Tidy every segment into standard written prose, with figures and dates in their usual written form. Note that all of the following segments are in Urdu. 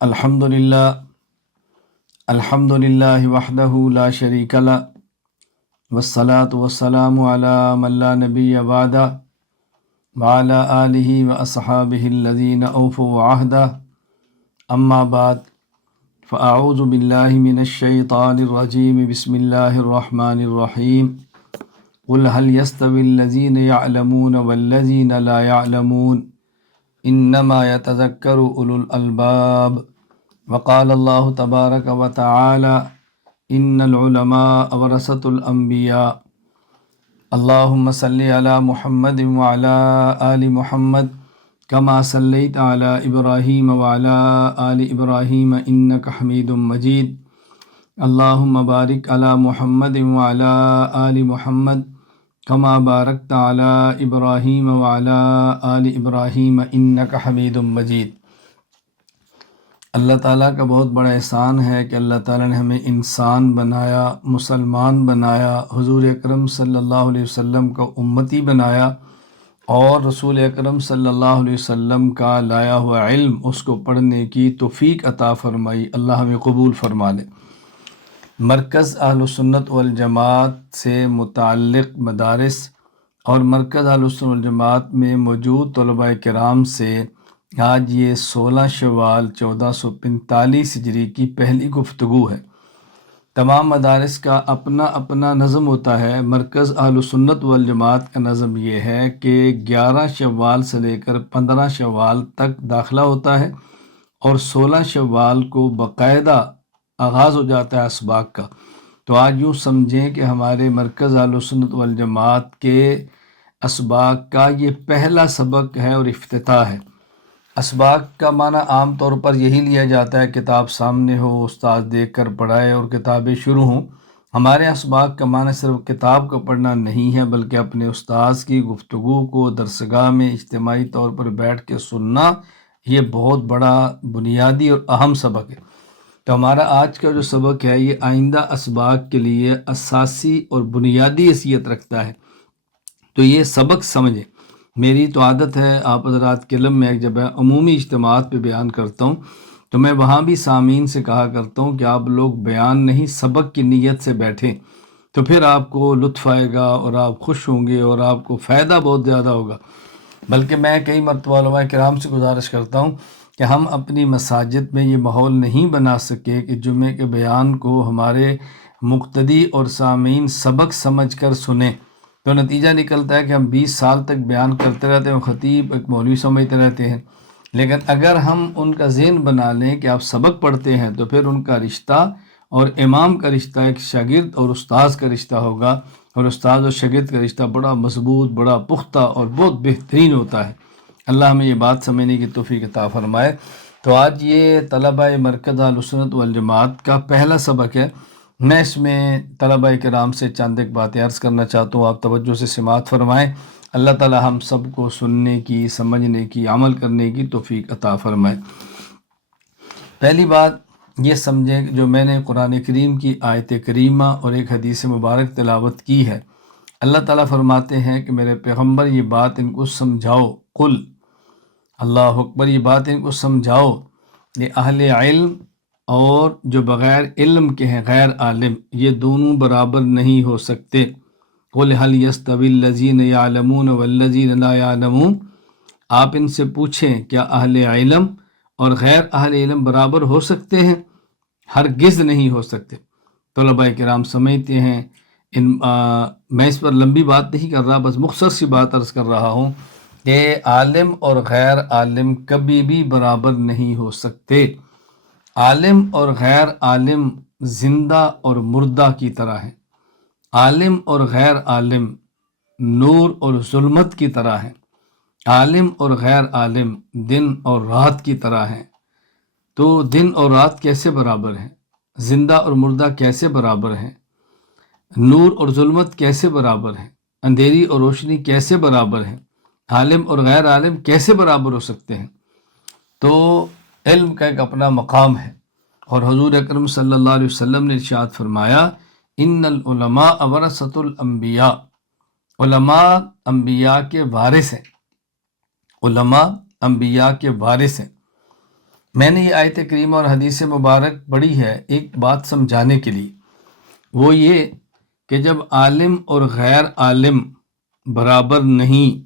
الحمد للہ وحدہ لا شریک لہ والصلاة والسلام علی من لا نبی بعدہ وعلی آلہ واصحابہ الذین اوفوا عہدہ اما بعد فاعوذ باللہ من الشیطان الرجیم بسم اللہ الرحمن الرحیم قل هل يستوي الذین يعلمون والذین لا يعلمون انما يتذکر اولو الالباب وقال اللہ تبارک و تعالی ان العلماء ورثة الانبیاء اللہم صلی علی محمد وعلی آل محمد کما صلیت علی ابراہیم وعلی آل ابراہیم انک حمید مجید اللہم بارک علی محمد وعلی آل محمد کما بارکت علی ابراہیم وعلی آل ابراہیم انک حمید مجید۔ اللہ تعالیٰ کا بہت بڑا احسان ہے کہ اللہ تعالیٰ نے ہمیں انسان بنایا، مسلمان بنایا، حضور اکرم صلی اللہ علیہ وسلم کا امتی بنایا، اور رسول اکرم صلی اللہ علیہ وسلم کا لایا ہوا علم اس کو پڑھنے کی توفیق عطا فرمائی۔ اللہ ہمیں قبول فرما لے۔ مرکز اہل سنت والجماعت سے متعلق مدارس اور مرکز اہل سنت والجماعت میں موجود طلباء کرام سے آج یہ 16 شوال 1445 ہجری کی پہلی گفتگو ہے۔ تمام مدارس کا اپنا اپنا نظم ہوتا ہے۔ مرکز اہل سنت والجماعت کا نظم یہ ہے کہ 11 شوال سے لے کر 15 شوال تک داخلہ ہوتا ہے، اور 16 شوال کو باقاعدہ آغاز ہو جاتا ہے اسباق کا۔ تو آج یوں سمجھیں کہ ہمارے مرکز اہل سنت والجماعت کے اسباق کا یہ پہلا سبق ہے اور افتتاح ہے۔ اسباق کا معنی عام طور پر یہی لیا جاتا ہے کتاب سامنے ہو، استاد دیکھ کر پڑھائے اور کتابیں شروع ہوں۔ ہمارے اسباق کا معنی صرف کتاب کو پڑھنا نہیں ہے، بلکہ اپنے استاذ کی گفتگو کو درسگاہ میں اجتماعی طور پر بیٹھ کے سننا، یہ بہت بڑا بنیادی اور اہم سبق ہے۔ تو ہمارا آج کا جو سبق ہے یہ آئندہ اسباق کے لیے اساسی اور بنیادی حیثیت رکھتا ہے۔ تو یہ سبق سمجھیں۔ میری تو عادت ہے آپ حضرات کے علم میں جب عمومی اجتماعات پہ بیان کرتا ہوں تو میں وہاں بھی سامعین سے کہا کرتا ہوں کہ آپ لوگ بیان نہیں سبق کی نیت سے بیٹھیں، تو پھر آپ کو لطف آئے گا اور آپ خوش ہوں گے اور آپ کو فائدہ بہت زیادہ ہوگا۔ بلکہ میں کئی مرتبہ علماء کرام سے گزارش کرتا ہوں کہ ہم اپنی مساجد میں یہ ماحول نہیں بنا سکے کہ جمعے کے بیان کو ہمارے مقتدی اور سامعین سبق سمجھ کر سنیں، تو نتیجہ نکلتا ہے کہ ہم 20 سال تک بیان کرتے رہتے ہیں، خطیب ایک مولوی سمجھتے رہتے ہیں۔ لیکن اگر ہم ان کا ذہن بنا لیں کہ آپ سبق پڑھتے ہیں تو پھر ان کا رشتہ اور امام کا رشتہ ایک شاگرد اور استاذ کا رشتہ ہوگا، اور استاذ اور شاگرد کا رشتہ بڑا مضبوط، بڑا پختہ اور بہت بہترین ہوتا ہے۔ اللہ ہمیں یہ بات سمجھنے کی توفیق عطا فرمائے۔ تو آج یہ طلبہ مرکز اہل سنت والجماعت کا پہلا سبق ہے۔ میں اس میں طلبہ کرام سے چند ایک باتیں عرض کرنا چاہتا ہوں، آپ توجہ سے سماعت فرمائیں۔ اللہ تعالی ہم سب کو سننے کی، سمجھنے کی، عمل کرنے کی توفیق عطا فرمائے۔ پہلی بات یہ سمجھیں کہ جو میں نے قرآن کریم کی آیت کریمہ اور ایک حدیث مبارک تلاوت کی ہے، اللہ تعالیٰ فرماتے ہیں کہ میرے پیغمبر یہ بات ان کو سمجھاؤ، قل، اللہ اکبر، یہ بات ان کو سمجھاؤ، یہ اہل علم اور جو بغیر علم کے ہیں غیر عالم، یہ دونوں برابر نہیں ہو سکتے۔ قل هل يستوي الذين يعلمون والذين لا يعلمون، آپ ان سے پوچھیں کیا اہل علم اور غیر اہل علم برابر ہو سکتے ہیں؟ ہرگز نہیں ہو سکتے۔ طلباء کرام سمجھتے ہیں میں اس پر لمبی بات نہیں کر رہا، بس مختصر سی بات عرض کر رہا ہوں کہ عالم اور غیر عالم کبھی بھی برابر نہیں ہو سکتے۔ عالم اور غیر عالم زندہ اور مردہ کی طرح ہیں، عالم اور غیر عالم نور اور ظلمت کی طرح ہیں، عالم اور غیر عالم دن اور رات کی طرح ہیں۔ تو دن اور رات کیسے برابر ہیں؟ زندہ اور مردہ کیسے برابر ہیں؟ نور اور ظلمت کیسے برابر ہیں؟ اندھیری اور روشنی کیسے برابر ہیں؟ عالم اور غیر عالم کیسے برابر ہو سکتے ہیں؟ تو علم کا ایک اپنا مقام ہے، اور حضور اکرم صلی اللہ علیہ وسلم نے ارشاد فرمایا ان العلماء ورثۃ الانبیاء، علماء انبیاء کے وارث ہیں، علماء انبیاء کے وارث ہیں۔ میں نے یہ آیت کریمہ اور حدیث مبارک پڑھی ہے ایک بات سمجھانے کے لیے، وہ یہ کہ جب عالم اور غیر عالم برابر نہیں،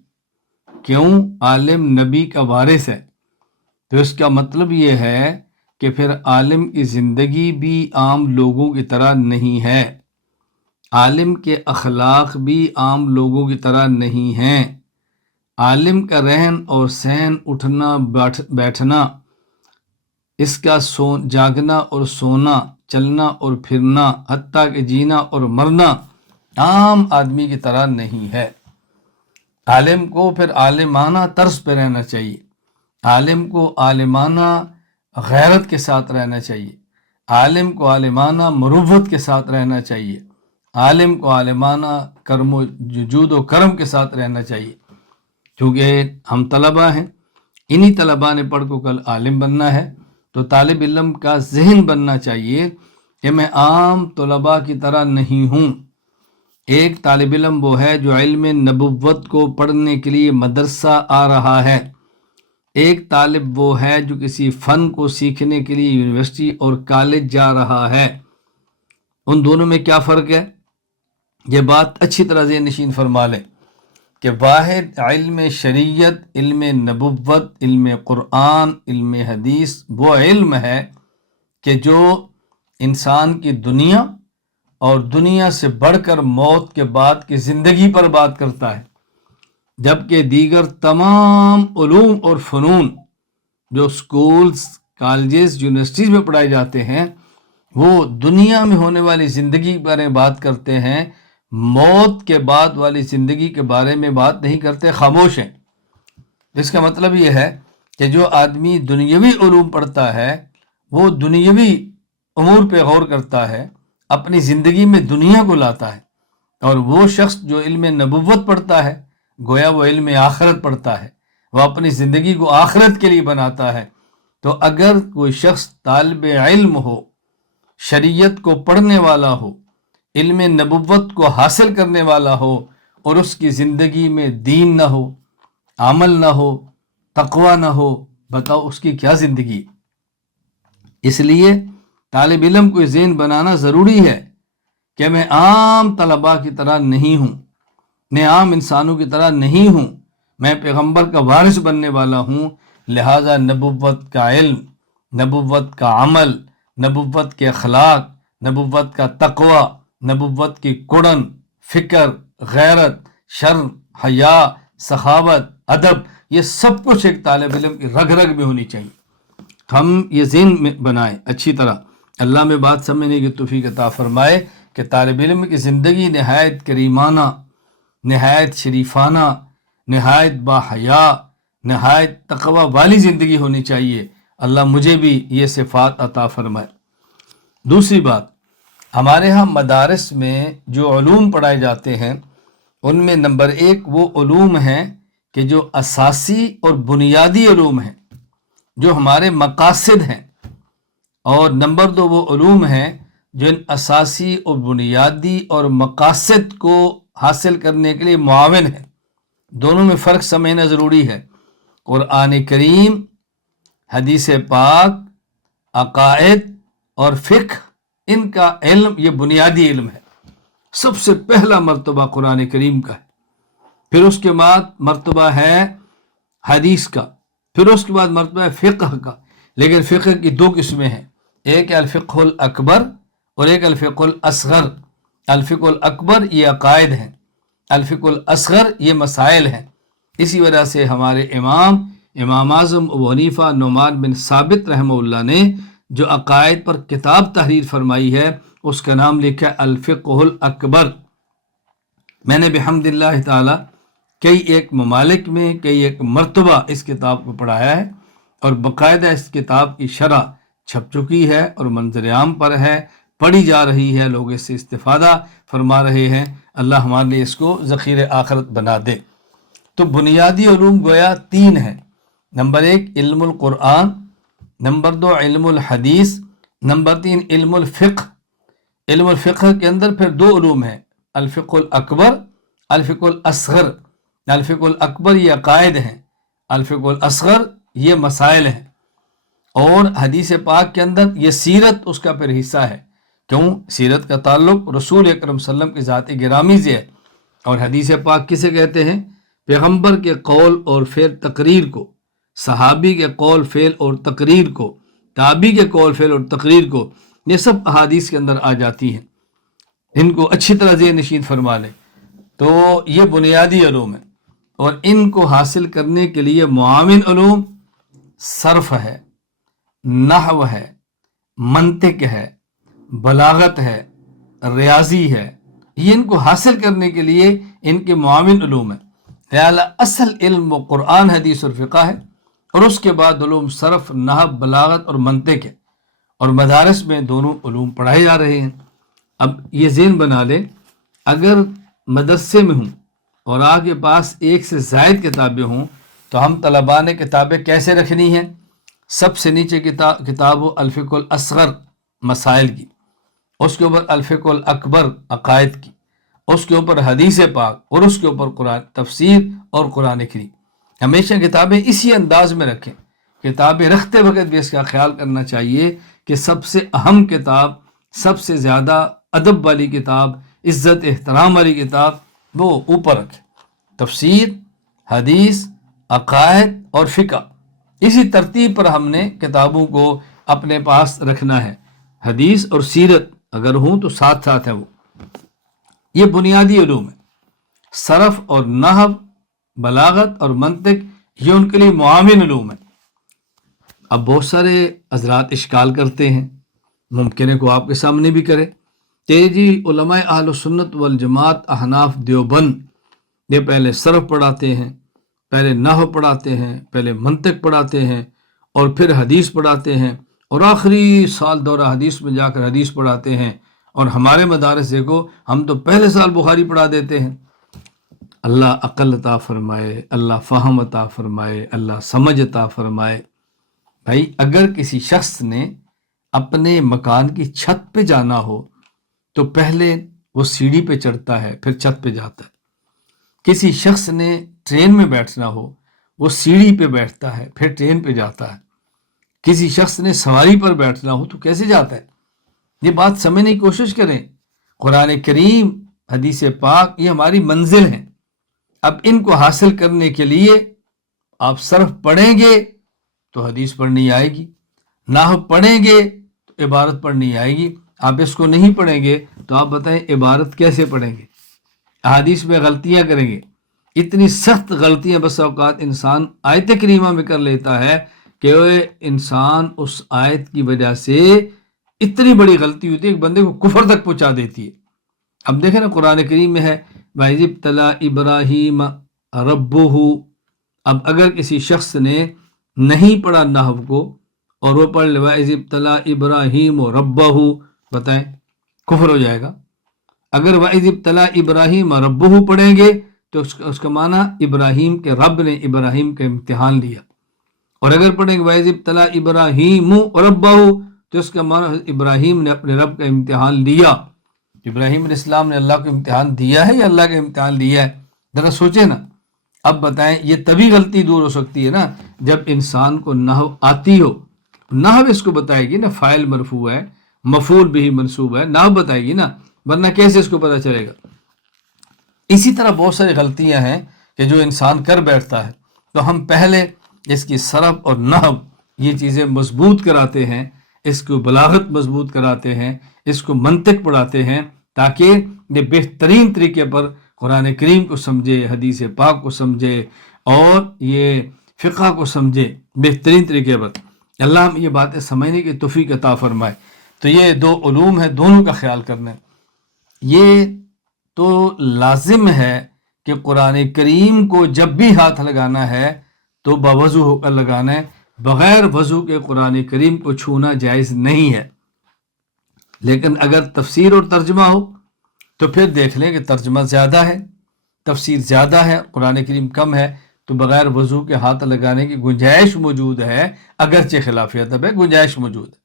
کیوں؟ عالم نبی کا وارث ہے، تو اس کا مطلب یہ ہے کہ پھر عالم کی زندگی بھی عام لوگوں کی طرح نہیں ہے، عالم کے اخلاق بھی عام لوگوں کی طرح نہیں ہیں، عالم کا رہن اور سہن، اٹھنا بیٹھنا، اس کا جاگنا اور سونا، چلنا اور پھرنا، حتیٰ کہ جینا اور مرنا عام آدمی کی طرح نہیں ہے۔ عالم کو پھر عالمانہ طرز پہ رہنا چاہیے، عالم کو عالمانہ غیرت کے ساتھ رہنا چاہیے، عالم کو عالمانہ مروت کے ساتھ رہنا چاہیے، عالم کو عالمانہ جود و کرم کے ساتھ رہنا چاہیے، کیونکہ ہم طلبہ ہیں، انہی طلبہ نے پڑھ کو کل عالم بننا ہے، تو طالب علم کا ذہن بننا چاہیے کہ میں عام طلباء کی طرح نہیں ہوں۔ ایک طالب علم وہ ہے جو علم نبوت کو پڑھنے کے لیے مدرسہ آ رہا ہے، ایک طالب وہ ہے جو کسی فن کو سیکھنے کے لیے یونیورسٹی اور کالج جا رہا ہے۔ ان دونوں میں کیا فرق ہے؟ یہ بات اچھی طرح ذہن نشین فرما لیں کہ واحد علم شریعت، علم نبوت، علم قرآن، علم حدیث وہ علم ہے کہ جو انسان کی دنیا اور دنیا سے بڑھ کر موت کے بعد کی زندگی پر بات کرتا ہے، جبکہ دیگر تمام علوم اور فنون جو سکولز، کالجز، یونیورسٹیز میں پڑھائے جاتے ہیں وہ دنیا میں ہونے والی زندگی کے بارے میں بات کرتے ہیں، موت کے بعد والی زندگی کے بارے میں بات نہیں کرتے، خاموش ہیں۔ اس کا مطلب یہ ہے کہ جو آدمی دنیاوی علوم پڑھتا ہے وہ دنیاوی امور پہ غور کرتا ہے، اپنی زندگی میں دنیا کو لاتا ہے، اور وہ شخص جو علم نبوت پڑھتا ہے گویا وہ علم آخرت پڑھتا ہے، وہ اپنی زندگی کو آخرت کے لیے بناتا ہے۔ تو اگر کوئی شخص طالب علم ہو، شریعت کو پڑھنے والا ہو، علم نبوت کو حاصل کرنے والا ہو، اور اس کی زندگی میں دین نہ ہو، عمل نہ ہو، تقوی نہ ہو، بتاؤ اس کی کیا زندگی؟ اس لیے طالب علم کو ذہن بنانا ضروری ہے کہ میں عام طلباء کی طرح نہیں ہوں، میں عام انسانوں کی طرح نہیں ہوں، میں پیغمبر کا وارث بننے والا ہوں، لہٰذا نبوت کا علم، نبوت کا عمل، نبوت کے اخلاق، نبوت کا تقوی، نبوت کی کڑن، فکر، غیرت، شرم، حیا، سخاوت، ادب، یہ سب کچھ ایک طالب علم کی رگ رگ میں ہونی چاہیے۔ ہم یہ ذہن میں بنائیں اچھی طرح، اللہ میں بات سمجھنے کی توفیق عطا فرمائے کہ طالب علم کی زندگی نہایت کریمانہ، نہایت شریفانہ، نہایت باحیا، نہایت تقوی والی زندگی ہونی چاہیے۔ اللہ مجھے بھی یہ صفات عطا فرمائے۔ دوسری بات، ہمارے ہاں مدارس میں جو علوم پڑھائے جاتے ہیں ان میں نمبر ایک وہ علوم ہیں کہ جو اساسی اور بنیادی علوم ہیں، جو ہمارے مقاصد ہیں، اور نمبر دو وہ علوم ہیں جو ان اساسی اور بنیادی اور مقاصد کو حاصل کرنے کے لیے معاون ہیں۔ دونوں میں فرق سمجھنا ضروری ہے۔ قرآن کریم، حدیث پاک، عقائد اور فقہ، ان کا علم یہ بنیادی علم ہے، سب سے پہلا مرتبہ قرآن کریم کا ہے، پھر اس کے بعد مرتبہ ہے حدیث کا، پھر اس کے بعد مرتبہ ہے فقہ کا۔ لیکن فقہ کی دو قسمیں ہیں، ایک ہے الفقہ الاکبر اور ایک الفقہ الاصغر۔ الفقہ الاکبر یہ عقائد ہیں، الفقہ الاصغر یہ مسائل ہیں۔ اسی وجہ سے ہمارے امام اعظم ابو حنیفہ نعمان بن ثابت رحمہ اللہ نے جو عقائد پر کتاب تحریر فرمائی ہے اس کا نام لکھا ہے الفقہ الاکبر۔ میں نے بحمد اللہ تعالی کئی ایک ممالک میں کئی ایک مرتبہ اس کتاب کو پڑھایا ہے، اور باقاعدہ اس کتاب کی شرح چھپ چکی ہے اور منظر عام پر ہے، پڑھی جا رہی ہے، لوگ اس سے استفادہ فرما رہے ہیں۔ اللہ ہمارے لیے اس کو ذخیر آخرت بنا دے۔ تو بنیادی علوم گویا تین ہیں، نمبر ایک علم القرآن، نمبر دو علم الحدیث، نمبر تین علم الفقہ۔ علم الفقہ کے اندر پھر دو علوم ہیں، الفقہ الاکبر، الفقہ الاصغر۔ الفقہ الاکبر یہ عقائد ہیں، الفقہ الاصغر یہ مسائل ہیں۔ اور حدیث پاک کے اندر یہ سیرت اس کا پھر حصہ ہے۔ کیوں؟ سیرت کا تعلق رسول اکرم صلی اللہ علیہ وسلم کی ذات گرامی سے ہے۔ اور حدیث پاک کسے کہتے ہیں؟ پیغمبر کے قول اور فعل تقریر کو، صحابی کے قول فعل اور تقریر کو، تابعی کے قول فعل اور تقریر کو، یہ سب احادیث کے اندر آ جاتی ہیں۔ ان کو اچھی طرح ذہن نشین فرما لیں۔ تو یہ بنیادی علوم ہیں، اور ان کو حاصل کرنے کے لیے معاون علوم صرف ہے، نحو ہے، منطق ہے، بلاغت ہے، ریاضی ہے۔ یہ ان کو حاصل کرنے کے لیے ان کے معاون علوم ہیں۔ لہذا اصل علم و قرآن حدیث اور فقہ ہے، اور اس کے بعد علوم صرف، نحو، بلاغت اور منطق ہے، اور مدارس میں دونوں علوم پڑھائے جا رہے ہیں۔ اب یہ ذہن بنا لیں، اگر مدرسے میں ہوں اور آپ کے پاس ایک سے زائد کتابیں ہوں تو ہم طلباء نے کتابیں کیسے رکھنی ہیں؟ سب سے نیچے کتاب الفقہ الاصغر مسائل کی، اس کے اوپر الفقہ الاکبر عقائد کی، اس کے اوپر حدیث پاک، اور اس کے اوپر قرآن تفسیر اور قرآن کریم۔ ہمیشہ کتابیں اسی انداز میں رکھیں۔ کتابیں رکھتے وقت بھی اس کا خیال کرنا چاہیے کہ سب سے اہم کتاب، سب سے زیادہ ادب والی کتاب، عزت احترام والی کتاب، وہ اوپر رکھیں۔ تفسیر، حدیث، عقائد اور فقہ، اسی ترتیب پر ہم نے کتابوں کو اپنے پاس رکھنا ہے۔ حدیث اور سیرت اگر ہوں تو ساتھ ساتھ ہے وہ۔ یہ بنیادی علوم ہے۔ صرف اور نحو، بلاغت اور منطق، یہ ان کے لیے معاون علوم ہے۔ اب بہت سارے حضرات اشکال کرتے ہیں، ممکن ہے کو آپ کے سامنے بھی کرے کہ جی علماء اہل سنت والجماعت احناف دیوبند یہ پہلے صرف پڑھاتے ہیں، پہلے نحو پڑھاتے ہیں، پہلے منطق پڑھاتے ہیں، اور پھر حدیث پڑھاتے ہیں، اور آخری سال دورہ حدیث میں جا کر حدیث پڑھاتے ہیں، اور ہمارے مدارس دیکھو ہم تو پہلے سال بخاری پڑھا دیتے ہیں۔ اللہ عقل عطا فرمائے، اللہ فہم عطا فرمائے، اللہ سمجھ عطا فرمائے۔ بھائی اگر کسی شخص نے اپنے مکان کی چھت پہ جانا ہو تو پہلے وہ سیڑھی پہ چڑھتا ہے، پھر چھت پہ جاتا ہے۔ کسی شخص نے ٹرین میں بیٹھنا ہو، وہ سیڑھی پہ بیٹھتا ہے، پھر ٹرین پہ جاتا ہے۔ کسی شخص نے سواری پر بیٹھنا ہو تو کیسے جاتا ہے؟ یہ بات سمجھنے کی کوشش کریں۔ قرآن کریم، حدیث پاک، یہ ہماری منزل ہیں۔ اب ان کو حاصل کرنے کے لیے آپ صرف پڑھیں گے تو حدیث پڑھنی آئے گی، نحو پڑھیں گے تو عبارت پڑھنی آئے گی۔ آپ اس کو نہیں پڑھیں گے تو آپ بتائیں عبارت کیسے پڑھیں گے؟ احادیث میں غلطیاں کریں گے۔ اتنی سخت غلطیاں بس اوقات انسان آیت کریمہ میں کر لیتا ہے کہ انسان اس آیت کی وجہ سے اتنی بڑی غلطی ہوتی ہے کہ بندے کو کفر تک پہنچا دیتی ہے۔ اب دیکھیں نا قرآن کریم میں ہے وَإِذِ ابْتَلَىٰ إِبْرَاهِيمَ رَبُّهُ۔ اب اگر کسی شخص نے نہیں پڑھا نحو کو اور وہ پڑھ لے وَإِذِ ابْتَلَىٰ إِبْرَاهِيمُ رَبَّهُ، بتائیں کفر ہو جائے گا۔ اگر وَإِذِ ابْتَلَىٰ إِبْرَاهِيمَ رَبُّهُ پڑھیں گے تو اس کا معنی ابراہیم کے رب نے ابراہیم کا امتحان لیا، اور اگر پڑھیں گے وَإِذِ ابْتَلَىٰ إِبْرَاهِيمُ رَبَّهُ تو اس کا معنی ابراہیم نے اپنے رب کا امتحان لیا۔ ابراہیم علیہ السلام نے اللہ کو امتحان دیا ہے یا اللہ کا امتحان لیا ہے؟ ذرا سوچیں نا۔ اب بتائیں یہ تبھی غلطی دور ہو سکتی ہے نا جب انسان کو نحو آتی ہو۔ نحو اس کو بتائے گی نا، فاعل مرفوع ہے، مفعول بھی منصوب ہے، نحو بتائے گی نا، ورنہ کیسے اس کو پتہ چلے گا؟ اسی طرح بہت ساری غلطیاں ہیں کہ جو انسان کر بیٹھتا ہے، تو ہم پہلے اس کی صرف اور نحو یہ چیزیں مضبوط کراتے ہیں، اس کو بلاغت مضبوط کراتے ہیں، اس کو منطق پڑھاتے ہیں، تاکہ یہ بہترین طریقے پر قرآن کریم کو سمجھے، حدیث پاک کو سمجھے، اور یہ فقہ کو سمجھے بہترین طریقے پر۔ اللہ ہم یہ باتیں سمجھنے کی توفیق عطا فرمائے۔ تو یہ دو علوم ہیں، دونوں کا خیال کرنا ہے۔ یہ تو لازم ہے کہ قرآن کریم کو جب بھی ہاتھ لگانا ہے تو باوضو ہو کر لگانا ہے، بغیر وضو کے قرآن کریم کو چھونا جائز نہیں ہے۔ لیکن اگر تفسیر اور ترجمہ ہو تو پھر دیکھ لیں کہ ترجمہ زیادہ ہے، تفسیر زیادہ ہے، قرآن کریم کم ہے، تو بغیر وضو کے ہاتھ لگانے کی گنجائش موجود ہے، اگرچہ خلاف ادب ہے، گنجائش موجود ہے،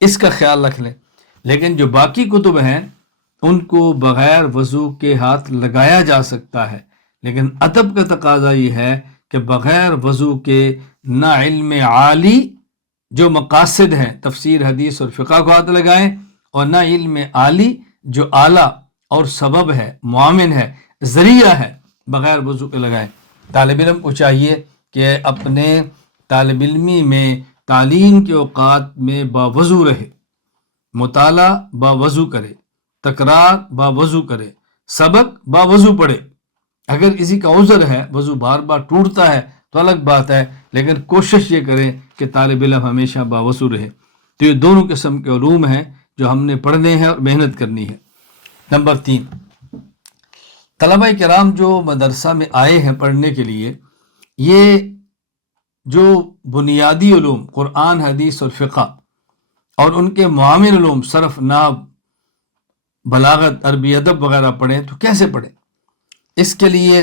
اس کا خیال رکھ لیں۔ لیکن جو باقی کتب ہیں ان کو بغیر وضو کے ہاتھ لگایا جا سکتا ہے، لیکن ادب کا تقاضا یہ ہے کہ بغیر وضو کے نہ علم عالی جو مقاصد ہیں تفسیر حدیث اور فقہ کو ہاتھ لگائیں، اور نہ علم عالی جو اعلیٰ اور سبب ہے، معاون ہے، ذریعہ ہے، بغیر وضو کے لگائیں۔ طالب علم کو چاہیے کہ اپنے طالب علمی میں تعلیم کے اوقات میں باوضو رہے، مطالعہ باوضو کرے، تکرار باوضو کرے، سبق باوضو پڑھے۔ اگر کسی کا عذر ہے، وضو بار بار ٹوٹتا ہے تو الگ بات ہے، لیکن کوشش یہ کرے کہ طالب علم ہمیشہ باوضو رہے۔ تو یہ دونوں قسم کے علوم ہیں جو ہم نے پڑھنے ہیں اور محنت کرنی ہے۔ نمبر 3، طلبہ کرام جو مدرسہ میں آئے ہیں پڑھنے کے لیے، یہ جو بنیادی علوم قرآن، حدیث اور فقہ اور ان کے معاون علوم صرف، نحو، بلاغت، عربی ادب وغیرہ پڑھیں تو کیسے پڑھیں؟ اس کے لیے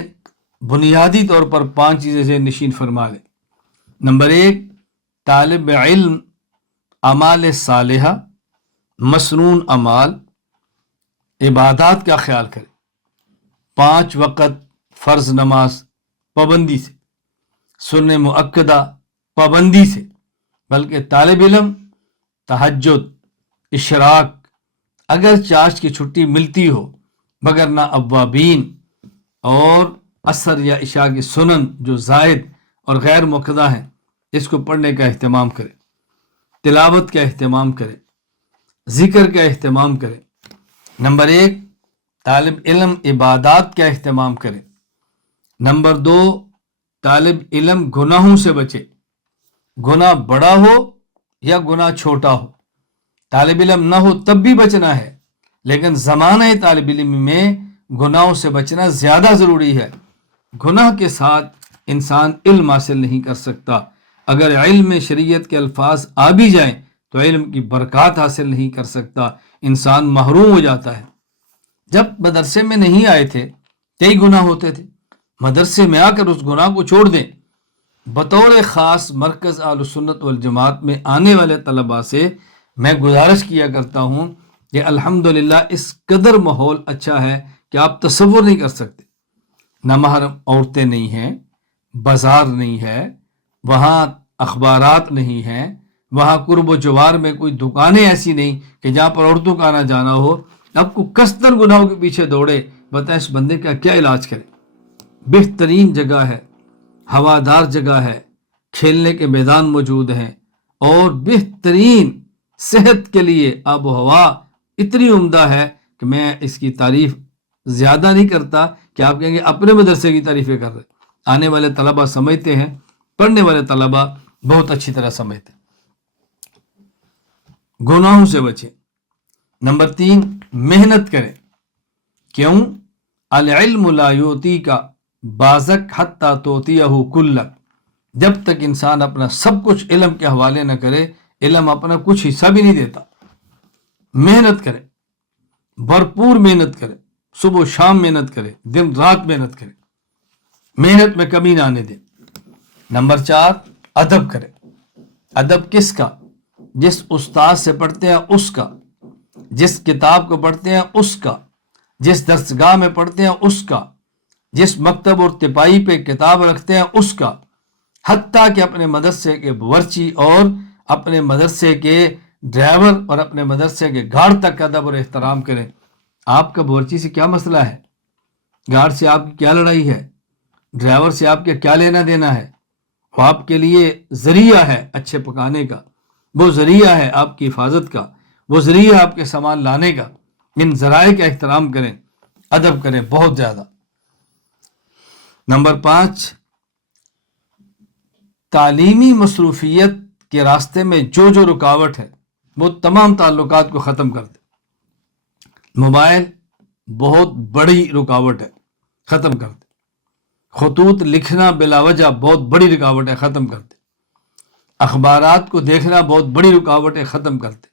بنیادی طور پر 5 چیزیں سے نشین فرما لیں۔ نمبر 1، طالب علم اعمال صالحہ، مسنون اعمال، عبادات کا خیال کرے، 5 وقت فرض نماز پابندی سے، سنن مؤکدہ پابندی سے، بلکہ طالب علم تہجد، اشراق، اگر چارج کی چھٹی ملتی ہو، مگر نہ اوابین اور عصر یا عشاء کی سنن جو زائد اور غیر مؤکدہ ہیں، اس کو پڑھنے کا اہتمام کرے، تلاوت کا اہتمام کرے، ذکر کا اہتمام کرے۔ نمبر 1، طالب علم عبادات کا اہتمام کرے۔ نمبر 2، طالب علم گناہوں سے بچے، گناہ بڑا ہو یا گناہ چھوٹا ہو، طالب علم نہ ہو تب بھی بچنا ہے، لیکن زمانہ طالب علم میں گناہوں سے بچنا زیادہ ضروری ہے۔ گناہ کے ساتھ انسان علم حاصل نہیں کر سکتا۔ اگر علم میں شریعت کے الفاظ آ بھی جائیں تو علم کی برکات حاصل نہیں کر سکتا، انسان محروم ہو جاتا ہے۔ جب مدرسے میں نہیں آئے تھے کئی گناہ ہوتے تھے، مدرسے میں آ کر اس گناہ کو چھوڑ دیں۔ بطور خاص مرکز اہل سنت والجماعت میں آنے والے طلباء سے میں گزارش کیا کرتا ہوں کہ الحمدللہ اس قدر ماحول اچھا ہے کہ آپ تصور نہیں کر سکتے۔ نہ محرم عورتیں نہیں ہیں، بازار نہیں ہے، وہاں اخبارات نہیں ہیں، وہاں قرب و جوار میں کوئی دکانیں ایسی نہیں کہ جہاں پر عورتوں کا آنا جانا ہو۔ اب کو کثر گناہوں کے پیچھے دوڑے، بتائیں اس بندے کا کیا علاج کرے؟ بہترین جگہ ہے، ہوادار جگہ ہے، کھیلنے کے میدان موجود ہیں، اور بہترین صحت کے لیے آب و ہوا اتنی عمدہ ہے کہ میں اس کی تعریف زیادہ نہیں کرتا کہ آپ کہیں گے اپنے مدرسے کی تعریفیں کر رہے۔ آنے والے طلبہ سمجھتے ہیں، پڑھنے والے طلبہ بہت اچھی طرح سمجھتے ہیں۔ گناہوں سے بچیں۔ نمبر 3، محنت کریں۔ کیوں؟ العلم لا یوتی کا بازک حتی توتیہ کلک۔ جب تک انسان اپنا سب کچھ علم کے حوالے نہ کرے، علم اپنا کچھ حصہ بھی نہیں دیتا۔ محنت کرے، بھرپور محنت کرے، صبح و شام محنت کرے، دن رات محنت کرے، محنت میں کمی نہ آنے دے۔ نمبر 4، ادب کرے۔ ادب کس کا؟ جس استاد سے پڑھتے ہیں اس کا، جس کتاب کو پڑھتے ہیں اس کا، جس درسگاہ میں پڑھتے ہیں اس کا، جس مکتب اور تپائی پہ کتاب رکھتے ہیں اس کا، حتیٰ کہ اپنے مدرسے کے باورچی اور اپنے مدرسے کے ڈرائیور اور اپنے مدرسے کے گارڈ تک ادب اور احترام کریں۔ آپ کا باورچی سے کیا مسئلہ ہے؟ گارڈ سے آپ کی کیا لڑائی ہے؟ ڈرائیور سے آپ کے کیا لینا دینا ہے؟ وہ آپ کے لیے ذریعہ ہے اچھے پکانے کا، وہ ذریعہ ہے آپ کی حفاظت کا، وہ ذریعہ ہے آپ کے سامان لانے کا۔ ان ذرائع کا احترام کریں، ادب کریں بہت زیادہ۔ نمبر 5، تعلیمی مصروفیت کے راستے میں جو رکاوٹ ہے وہ تمام تعلقات کو ختم کر دے۔ موبائل بہت بڑی رکاوٹ ہے، ختم کر دے۔ خطوط لکھنا بلا وجہ بہت بڑی رکاوٹ ہے، ختم کر دے۔ اخبارات کو دیکھنا بہت بڑی رکاوٹ ہے، ختم کر دے۔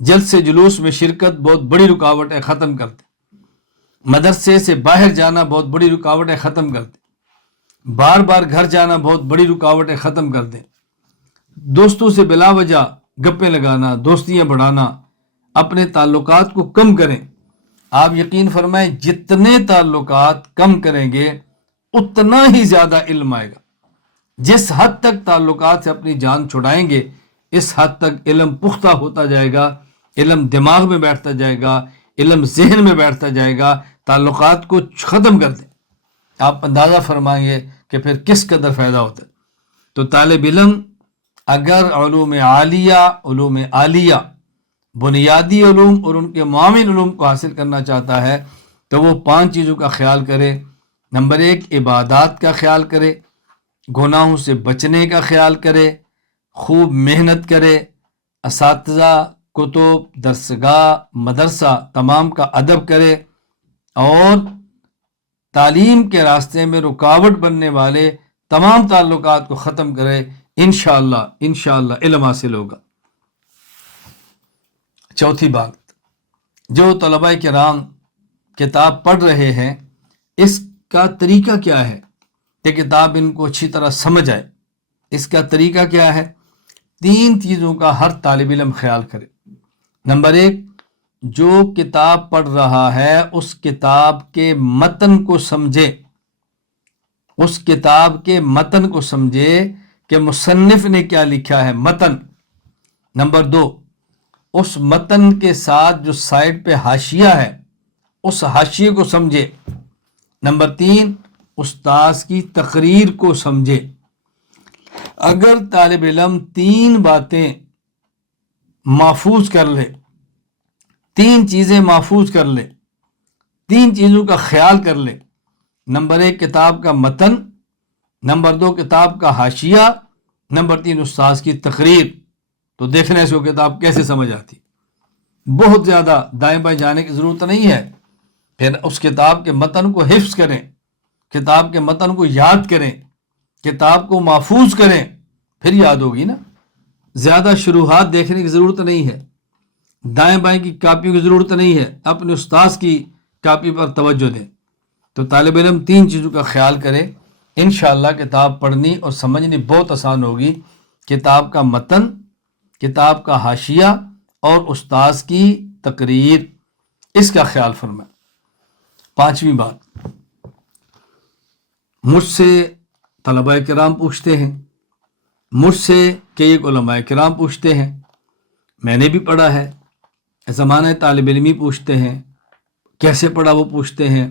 جلسے جلوس میں شرکت بہت بڑی رکاوٹ ہے، ختم کر دے۔ مدرسے سے باہر جانا بہت بڑی رکاوٹ ہے، ختم کر دے۔ بار بار گھر جانا بہت بڑی رکاوٹ ہے، ختم کر دیں۔ دوستوں سے بلا وجہ گپیں لگانا، دوستیاں بڑھانا، اپنے تعلقات کو کم کریں۔ آپ یقین فرمائیں جتنے تعلقات کم کریں گے اتنا ہی زیادہ علم آئے گا۔ جس حد تک تعلقات سے اپنی جان چھڑائیں گے اس حد تک علم پختہ ہوتا جائے گا، علم دماغ میں بیٹھتا جائے گا، علم ذہن میں بیٹھتا جائے گا، تعلقات کو ختم کر دیں۔ آپ اندازہ فرمائیں گے کہ پھر کس قدر فائدہ ہوتا ہے۔ تو طالب علم اگر علوم عالیہ بنیادی علوم اور ان کے معاون علوم کو حاصل کرنا چاہتا ہے تو وہ 5 چیزوں کا خیال کرے۔ نمبر 1، عبادات کا خیال کرے، گناہوں سے بچنے کا خیال کرے، خوب محنت کرے، اساتذہ، کتب، درسگاہ، مدرسہ تمام کا ادب کرے، اور تعلیم کے راستے میں رکاوٹ بننے والے تمام تعلقات کو ختم کرے۔ انشاءاللہ علم حاصل ہوگا۔ چوتھی بات، جو طلباء کرام کتاب پڑھ رہے ہیں اس کا طریقہ کیا ہے کہ کتاب ان کو اچھی طرح سمجھ آئے؟ اس کا طریقہ کیا ہے؟ 3 چیزوں کا ہر طالب علم خیال کرے۔ نمبر 1، جو کتاب پڑھ رہا ہے اس کتاب کے متن کو سمجھے، اس کتاب کے متن کو سمجھے کہ مصنف نے کیا لکھا ہے، متن۔ نمبر 2، اس متن کے ساتھ جو سائٹ پہ حاشیہ ہے اس حاشیے کو سمجھے۔ نمبر 3، استاذ کی تقریر کو سمجھے۔ اگر طالب علم 3 باتیں محفوظ کر لے، 3 چیزیں محفوظ کر لے، 3 چیزوں کا خیال کر لے، نمبر 1 کتاب کا متن، نمبر 2 کتاب کا حاشیہ، نمبر 3 استاذ کی تقریر، تو دیکھنے سے وہ کتاب کیسے سمجھ آتی۔ بہت زیادہ دائیں بائیں جانے کی ضرورت نہیں ہے، پھر اس کتاب کے متن کو حفظ کریں، کتاب کے متن کو یاد کریں، کتاب کو محفوظ کریں، پھر یاد ہوگی نا۔ زیادہ شروحات دیکھنے کی ضرورت نہیں ہے، دائیں بائیں کی کاپی کی ضرورت نہیں ہے، اپنے استاذ کی کاپی پر توجہ دیں۔ تو طالب علم 3 چیزوں کا خیال کرے، انشاءاللہ کتاب پڑھنی اور سمجھنی بہت آسان ہوگی۔ کتاب کا متن، کتاب کا حاشیہ اور استاذ کی تقریر، اس کا خیال فرمائیں۔ 5ویں بات، مجھ سے طلباء کرام پوچھتے ہیں، مجھ سے کئی علماء کرام پوچھتے ہیں، میں نے بھی پڑھا ہے، زمانہ طالب علمی پوچھتے ہیں، کیسے پڑھا وہ پوچھتے ہیں،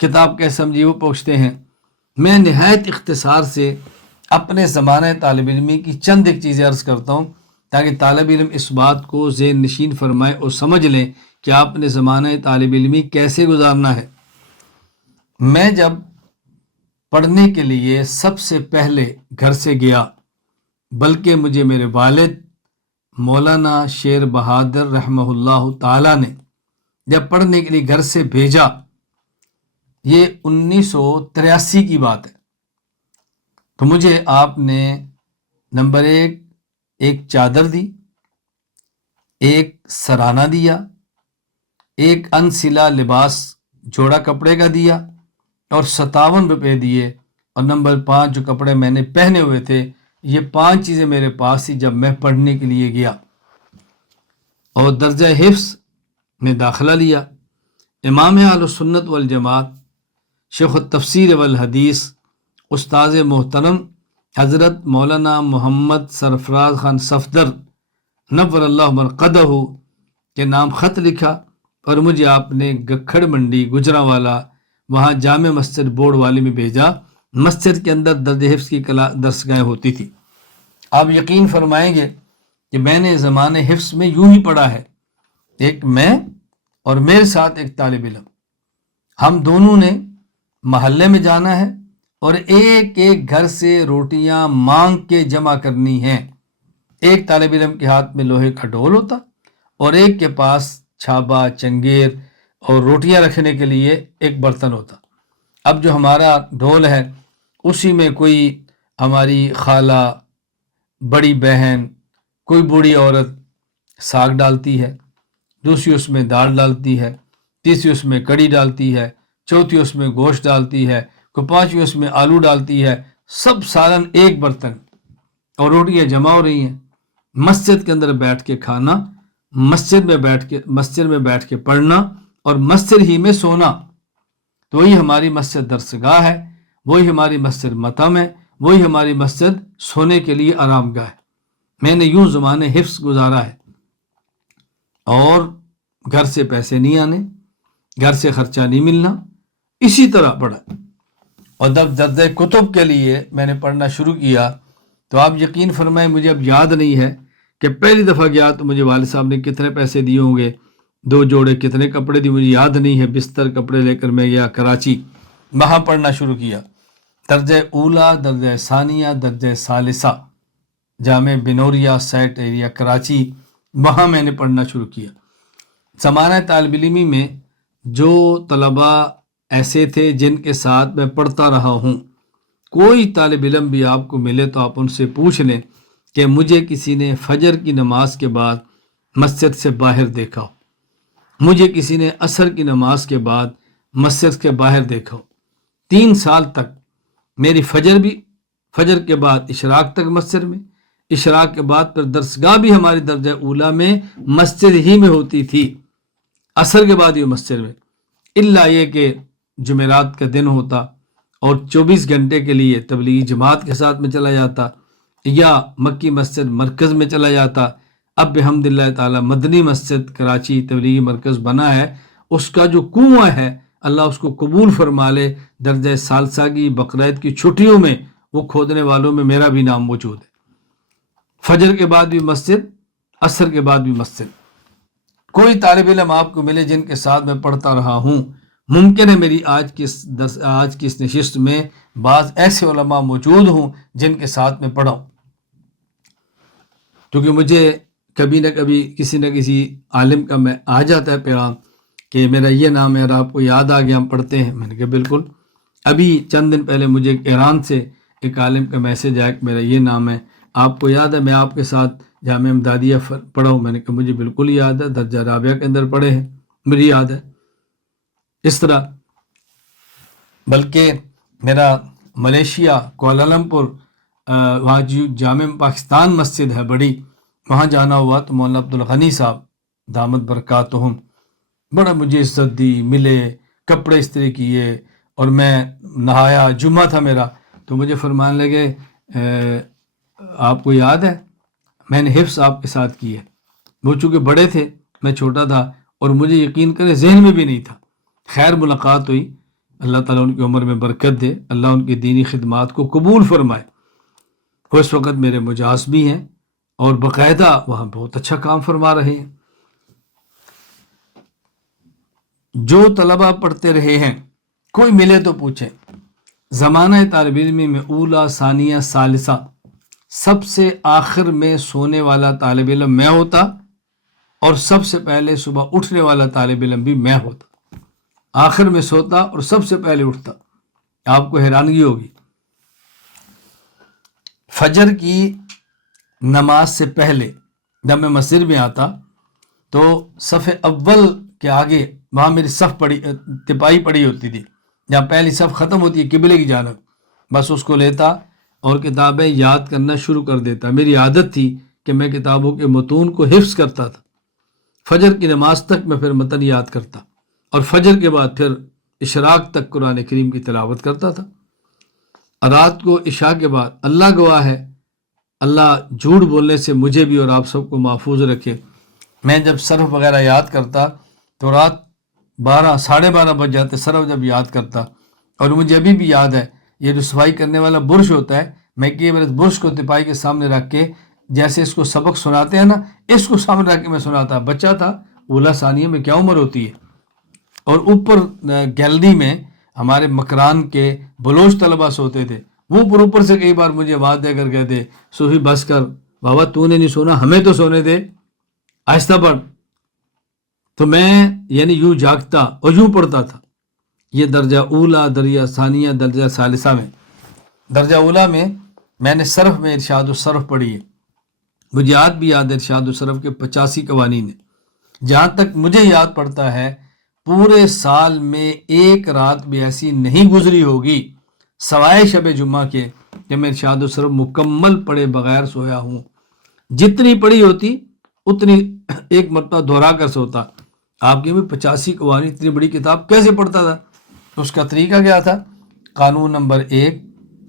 کتاب کیسے سمجھی وہ پوچھتے ہیں۔ میں نہایت اختصار سے اپنے زمانہ طالب علمی کی چند ایک چیزیں عرض کرتا ہوں تاکہ طالب علم اس بات کو ذہن نشین فرمائے اور سمجھ لیں کہ آپ نے زمانہ طالب علمی کیسے گزارنا ہے۔ میں جب پڑھنے کے لیے سب سے پہلے گھر سے گیا، بلکہ مجھے میرے والد مولانا شیر بہادر رحمہ اللہ تعالیٰ نے جب پڑھنے کے لیے گھر سے بھیجا، یہ 1983 کی بات ہے، تو مجھے آپ نے نمبر 1 ایک چادر دی، ایک سرانہ دیا، ایک انسلا لباس جوڑا کپڑے کا دیا اور 57 روپے دیے، اور نمبر 5 جو کپڑے میں نے پہنے ہوئے تھے، یہ 5 چیزیں میرے پاس تھی جب میں پڑھنے کے لیے گیا، اور درجہ حفظ میں داخلہ لیا۔ امام اہل سنت والجماعت شیخ التفسیر والحدیث استاذ محترم حضرت مولانا محمد سرفراز خان صفدر نور اللہ مرقدہ کے نام خط لکھا، اور مجھے آپ نے گکھڑ منڈی گجرانوالہ وہاں جامع مسجد بورڈ والی میں بھیجا۔ مسجد کے اندر درج حفظ کی درسگاہیں ہوتی تھی۔ آپ یقین فرمائیں گے کہ میں نے زمانہ حفظ میں یوں ہی پڑھا ہے، ایک میں اور میرے ساتھ ایک طالب علم، ہم دونوں نے محلے میں جانا ہے اور ایک ایک گھر سے روٹیاں مانگ کے جمع کرنی ہیں۔ ایک طالب علم کے ہاتھ میں لوہے کا ڈول ہوتا اور ایک کے پاس چھابا، چنگیر اور روٹیاں رکھنے کے لیے ایک برتن ہوتا۔ اب جو ہمارا ڈول ہے اسی میں کوئی ہماری خالہ، بڑی بہن، کوئی بوڑھی عورت ساگ ڈالتی ہے، دوسری اس میں دال ڈالتی ہے، تیسری اس میں کڑی ڈالتی ہے، چوتھی اس میں گوشت ڈالتی ہے، کوئی 5ویں اس میں آلو ڈالتی ہے، سب سالن ایک برتن، اور روٹیاں جمع ہو رہی ہیں۔ مسجد کے اندر بیٹھ کے کھانا، مسجد میں بیٹھ کے پڑھنا اور مسجد ہی میں سونا، تو وہی ہماری مسجد درسگاہ ہے، وہی ہماری مسجد متم ہے، وہی ہماری مسجد سونے کے لیے آرام گاہ ہے۔ میں نے یوں زمانے حفظ گزارا ہے، اور گھر سے پیسے نہیں آنے، گھر سے خرچہ نہیں ملنا، اسی طرح پڑھا۔ اور جب درجہ کتب کے لیے میں نے پڑھنا شروع کیا تو آپ یقین فرمائیں مجھے اب یاد نہیں ہے کہ پہلی دفعہ گیا تو مجھے والد صاحب نے کتنے پیسے دیے ہوں گے، 2 جوڑے کتنے کپڑے دیے مجھے یاد نہیں ہے۔ بستر کپڑے لے کر میں گیا کراچی، وہاں پڑھنا شروع کیا، درجہ اولا، درجہ ثانیہ، درجہ ثالثہ، جامع بنوریا سیٹ ایریا کراچی، وہاں میں نے پڑھنا شروع کیا۔ زمانہ طالب علمی میں جو طلباء ایسے تھے جن کے ساتھ میں پڑھتا رہا ہوں، کوئی طالب علم بھی آپ کو ملے تو آپ ان سے پوچھ لیں کہ مجھے کسی نے فجر کی نماز کے بعد مسجد سے باہر دیکھا ہو، مجھے کسی نے عصر کی نماز کے بعد مسجد کے باہر دیکھا ہو۔ 3 سال تک میری فجر کے بعد اشراق تک مسجد میں، اشراق کے بعد پھر درسگاہ بھی ہماری درجہ اولا میں مسجد ہی میں ہوتی تھی، عصر کے بعد یہ مسجد میں، الا یہ کہ جمعرات کا دن ہوتا اور 24 گھنٹے کے لیے تبلیغی جماعت کے ساتھ میں چلا جاتا یا مکی مسجد مرکز میں چلا جاتا۔ اب بحمد اللہ تعالی مدنی مسجد کراچی تبلیغی مرکز بنا ہے، اس کا جو کنواں ہے اللہ اس کو قبول فرما لے، درجہ ثالثہ کی بقرعید کی چھٹیوں میں وہ کھودنے والوں میں میرا بھی نام موجود ہے۔ فجر کے بعد بھی مسجد، عصر کے بعد بھی مسجد۔ کوئی طالب علم آپ کو ملے جن کے ساتھ میں پڑھتا رہا ہوں، ممکن ہے میری آج کی اس نشست میں بعض ایسے علماء موجود ہوں جن کے ساتھ میں پڑھا ہوں، کیونکہ مجھے کبھی نہ کبھی کسی نہ کسی عالم کا میں آ جاتا ہے پیغام کہ میرا یہ نام ہے اور آپ کو یاد آ گیا ہم پڑھتے ہیں۔ میں نے کہا بالکل، ابھی چند دن پہلے مجھے ایران سے ایک عالم کا میسج آیا کہ میرا یہ نام ہے، آپ کو یاد ہے میں آپ کے ساتھ جامعہ امدادیہ پڑھا ہوں؟ میں نے کہا مجھے بالکل یاد ہے، درجہ رابعہ کے اندر پڑھے ہیں، مجھے یاد ہے۔ اس طرح بلکہ میرا ملیشیا کوالالمپور وہاں جامع پاکستان مسجد ہے بڑی، وہاں جانا ہوا تو مولانا عبدالغنی صاحب دامت برکاتہم بڑا مجھے عزت دی، ملے، کپڑے استری کیے، اور میں نہایا، جمعہ تھا میرا، تو مجھے فرمانے لگے آپ کو یاد ہے میں نے حفظ آپ کے ساتھ کی ہے۔ وہ چونکہ بڑے تھے میں چھوٹا تھا اور مجھے یقین کرے ذہن میں بھی نہیں تھا۔ خیر ملاقات ہوئی، اللہ تعالیٰ ان کی عمر میں برکت دے، اللہ ان کی دینی خدمات کو قبول فرمائے۔ وہ اس وقت میرے مجاز بھی ہیں اور باقاعدہ وہاں بہت اچھا کام فرما رہے ہیں۔ جو طلبہ پڑھتے رہے ہیں کوئی ملے تو پوچھیں، زمانہ طالب علمی میں اولا، ثانیہ، ثالثہ، سب سے آخر میں سونے والا طالب علم میں ہوتا اور سب سے پہلے صبح اٹھنے والا طالب علم بھی میں ہوتا۔ آخر میں سوتا اور سب سے پہلے اٹھتا، آپ کو حیرانگی ہوگی۔ فجر کی نماز سے پہلے جب میں مسجد میں آتا تو صف اول کے آگے وہاں میری تپائی پڑی ہوتی تھی، جہاں پہلی صف ختم ہوتی ہے قبلے کی جانب، بس اس کو لیتا اور کتابیں یاد کرنا شروع کر دیتا۔ میری عادت تھی کہ میں کتابوں کے متون کو حفظ کرتا تھا، فجر کی نماز تک میں پھر متن یاد کرتا اور فجر کے بعد پھر اشراق تک قرآن کریم کی تلاوت کرتا تھا۔ رات کو عشاء کے بعد اللہ گواہ ہے، اللہ جھوٹ بولنے سے مجھے بھی اور آپ سب کو محفوظ رکھے، میں جب صرف وغیرہ یاد کرتا تو رات 12 ساڑھے 12 بج جاتے صرف جب یاد کرتا۔ اور مجھے ابھی بھی یاد ہے یہ جو صفائی کرنے والا برش ہوتا ہے، میں کئی بار اس برش کو تپائی کے سامنے رکھ کے جیسے اس کو سبق سناتے ہیں نا، اس کو سامنے رکھ کے میں سناتا۔ بچہ تھا، اولا ثانیہ میں کیا عمر ہوتی ہے، اور اوپر گیلری میں ہمارے مکران کے بلوچ طلبہ سوتے تھے، وہ اوپر سے کئی بار مجھے آواز دے کر کہتے صوفی بس کر بابا، تو نے نہیں سونا، ہمیں تو سونے دے، آہستہ پڑھ۔ تو میں یعنی یوں جاگتا اور یوں پڑھتا تھا۔ یہ درجہ اولا، درجہ ثانیہ، درجہ ثالثہ میں، درجہ اولا میں نے صرف میں ارشاد الصرف پڑھی ہے، مجھے یاد بھی یاد ہے ارشاد الصرف کے 85 قوانین ہیں۔ جہاں تک مجھے یاد پڑتا ہے پورے سال میں ایک رات بھی ایسی نہیں گزری ہوگی سوائے شب جمعہ کے کہ میں ارشاد الصرف مکمل پڑھے بغیر سویا ہوں۔ جتنی پڑھی ہوتی اتنی ایک مرتبہ دہرا کر سوتا۔ آپ کے میں 85 قوانین اتنی بڑی کتاب کیسے پڑھتا تھا؟ اس کا طریقہ کیا تھا؟ قانون نمبر 1